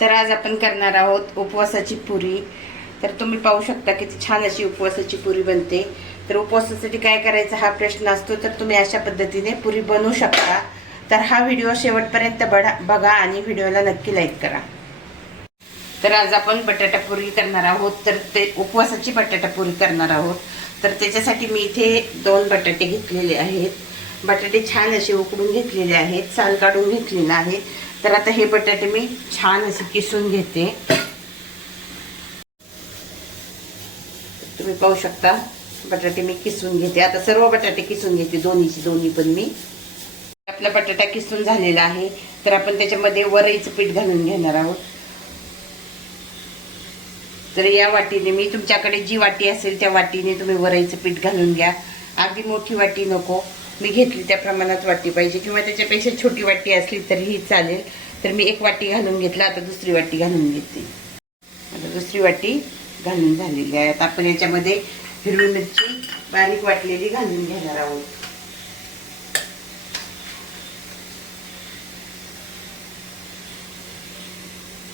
तर आज आपण करणार आहोत उपवासाची पुरी. तर तुम्ही पाहू शकता किती छान अशी उपवासाची पुरी बनते. तर उपवासासाठी काय करायचं हा प्रश्न असतो तर तुम्ही अशा पद्धतीने पुरी बनवू शकता. तर हा व्हिडिओ शेवटपर्यंत बढा बघा आणि व्हिडिओला नक्की लाईक करा. तर आज आपण बटाटा पुरी करणार आहोत तर ते उपवासाची बटाटा पुरी करणार आहोत. तर त्याच्यासाठी मी इथे दोन बटाटे घेतलेले आहेत. बटाटे छान असे उकडून घेतलेले आहेत साल काढून घेतलेलं आहे. तर आता हे बटाटे मी छान असे किसून घेते. तुम्ही पाहू शकता बटाटे मी किसून घेते. आता सर्व बटाटे किसून घेते दोन्हीची दोन्ही पण मी. आपला बटाटा किसून झालेला आहे. तर आपण त्याच्यामध्ये वरईचं पीठ घालून घेणार आहोत. तर या वाटीने मी तुमच्याकडे जी वाटी असेल त्या वाटीने तुम्ही वरईचं पीठ घालून घ्या. अगदी मोठी वाटी नको. मी घेतली त्या प्रमाणात वाटी पाहिजे. किंवा त्याच्यापेक्षा छोटी वाटी असली तरीही चालेल. तर मी एक वाटी घालून घेतला आता दुसरी वाटी घालून घेते. आता दुसरी वाटी घालून झालेली आहे. आता आपण याच्यामध्ये हिरवी मिरची बारीक वाटलेली घालून घेणार आहोत.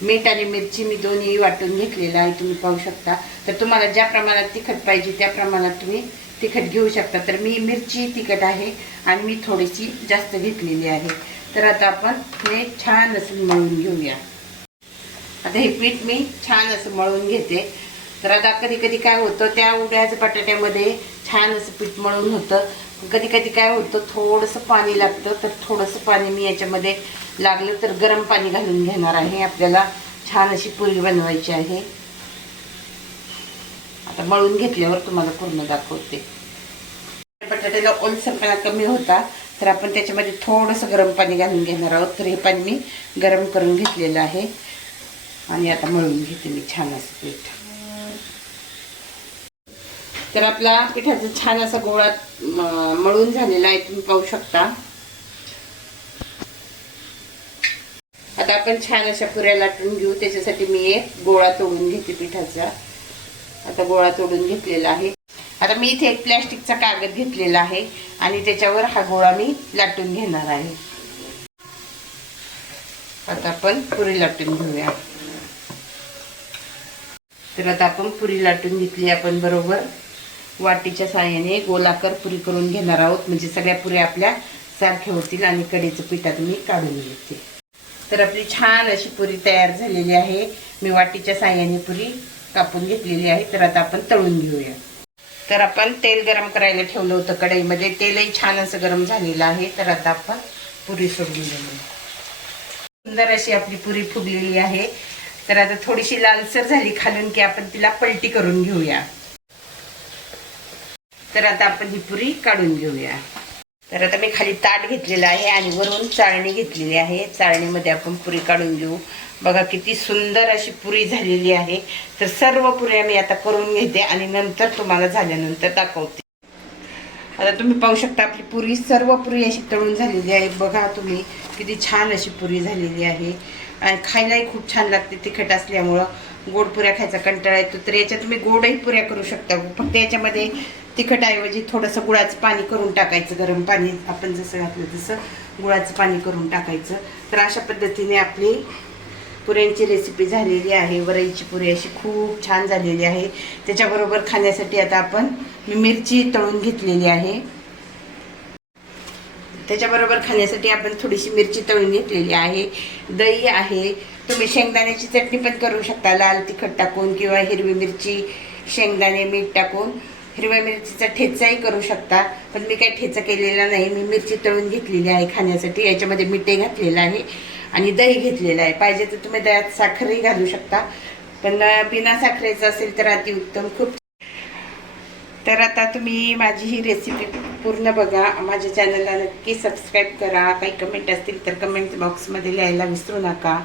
मीठ आणि मिरची मी दोन्ही वाटून घेतलेलं आहे तुम्ही पाहू शकता. तर तुम्हाला ज्या प्रमाणात तिखट पाहिजे त्या प्रमाणात तुम्ही तिखट घेऊ शकता. तर मी मिरची तिखट आहे आणि मी थोडीशी जास्त घेतलेली आहे. तर आता आपण हे छान असं मळून घेऊया. आता हे पीठ मी छान असं मळून घेते. तर आता कधी कधी काय होतं त्या उड्याच्या बटाट्यामध्ये छान असं पीठ मळून होतं. कधी कधी काय होतं थोडंसं पाणी लागतं तर थोडंसं पाणी मी याच्यामध्ये लागलं तर गरम पाणी घालून घेणार आहे. आपल्याला छान अशी पुरी बनवायची आहे. आता मळून घेतल्यावर तुम्हाला पूर्ण दाखवते. बटाट्याला ओलसरपणा कमी होता तर आपण त्याच्यामध्ये थोडंसं गरम पाणी घालून घेणार आहोत. तर हे पाणी मी गरम करून घेतलेलं आहे. आणि आता मळून घेते मी छान असं पीठ. तर आपला पिठाचा छान असा गोळा मळून झालेला आहे तुम्ही पाहू शकता. आता आपण छान अशा पुऱ्या लाटून घेऊ. त्याच्यासाठी मी एक गोळा तोडून घेते पिठाचा. आता गोळा तोडून घेतलेला आहे. आता मी इथे एक प्लॅस्टिकचा कागद घेतलेला आहे आणि त्याच्यावर हा गोळा मी लाटून घेणार आहे. आता आपण पुरी लाटून घेऊया. तर आता आपण पुरी लाटून घेतली आपण बरोबर. वाटीच्या साहाय्याने गोलाकार पुरी करून घेणार आहोत. म्हणजे सगळ्या पुऱ्या आपल्या सारख्या होतील आणि कढीचं पिठात मी काढून घेते. तर आपली छान अशी पुरी तयार झालेली आहे. मी वाटीच्या साहाय्याने पुरी कापून घेतलेली आहे तर आता आपण तळून घेऊया. तर आपण तेल गरम करायला ठेवलं होतं कढईमध्ये. तेलही छान असं गरम झालेलं आहे तर आता आपण पुरी सोडून घेऊया सुंदर अशी आपली पुरी फुगलेली आहे. तर आता थोडीशी लालसर झाली खालून की आपण तिला पलटी करून घेऊया. तर आता आपण ही पुरी काढून घेऊया. तर आता मी खाली ताट घेतलेलं आहे आणि वरून चाळणी घेतलेली आहे. चाळणीमध्ये आपण पुरी काढून घेऊ. बघा किती सुंदर अशी पुरी झालेली आहे. तर सर्व पुऱ्या मी आता करून घेते आणि नंतर तुम्हाला झाल्यानंतर दाखवते. आता तुम्ही पाहू शकता आपली पुरी सर्व पुरी अशी तळून झालेली आहे. बघा तुम्ही किती छान अशी पुरी झालेली आहे. आणि खायलाही खूप छान लागते तिखट असल्यामुळं. गोड पुऱ्या खायचा कंटाळा येतो तर याच्यात तुम्ही गोडही पुऱ्या करू शकता. फक्त याच्यामध्ये तिखटऐवजी थोडंसं गुळाचं पाणी करून टाकायचं गरम पाणी आपण जसं घातलं तसं गुळाचं पाणी करून टाकायचं. तर अशा पद्धतीने आपली पुऱ्यांची रेसिपी झालेली आहे. वरईची पुरी अशी खूप छान झालेली आहे. त्याच्याबरोबर खाण्यासाठी आता आपण मिरची तळून घेतलेली आहे. त्याच्याबरोबर खाण्यासाठी आपण थोडीशी मिरची तळून घेतलेली आहे. दही आहे. तुम्ही शेंगदाण्याची चटणी पण करू शकता. लाल तिखट टाकून किंवा हिरवी मिरची शेंगदाणे मीठ टाकून. हिरव्या मिरचीचा ठेचाही करू शकता. पण मी काही ठेचा केलेला नाही. मी मिरची तळून घेतलेली आहे खाण्यासाठी. याच्यामध्ये मीठही घातलेलं आहे. आणि दही घेतलेलं आहे. पाहिजे तर तुम्ही दह्यात साखरही घालू शकता. पण बिना साखरेचं असेल तर अतिउत्तम. खूप तर आता तुम्ही माझी ही रेसिपी पूर्ण बघा. माझ्या चॅनलला नक्की सबस्क्राईब करा. काही कमेंट असतील तर कमेंट बॉक्समध्ये लिहायला विसरू नका.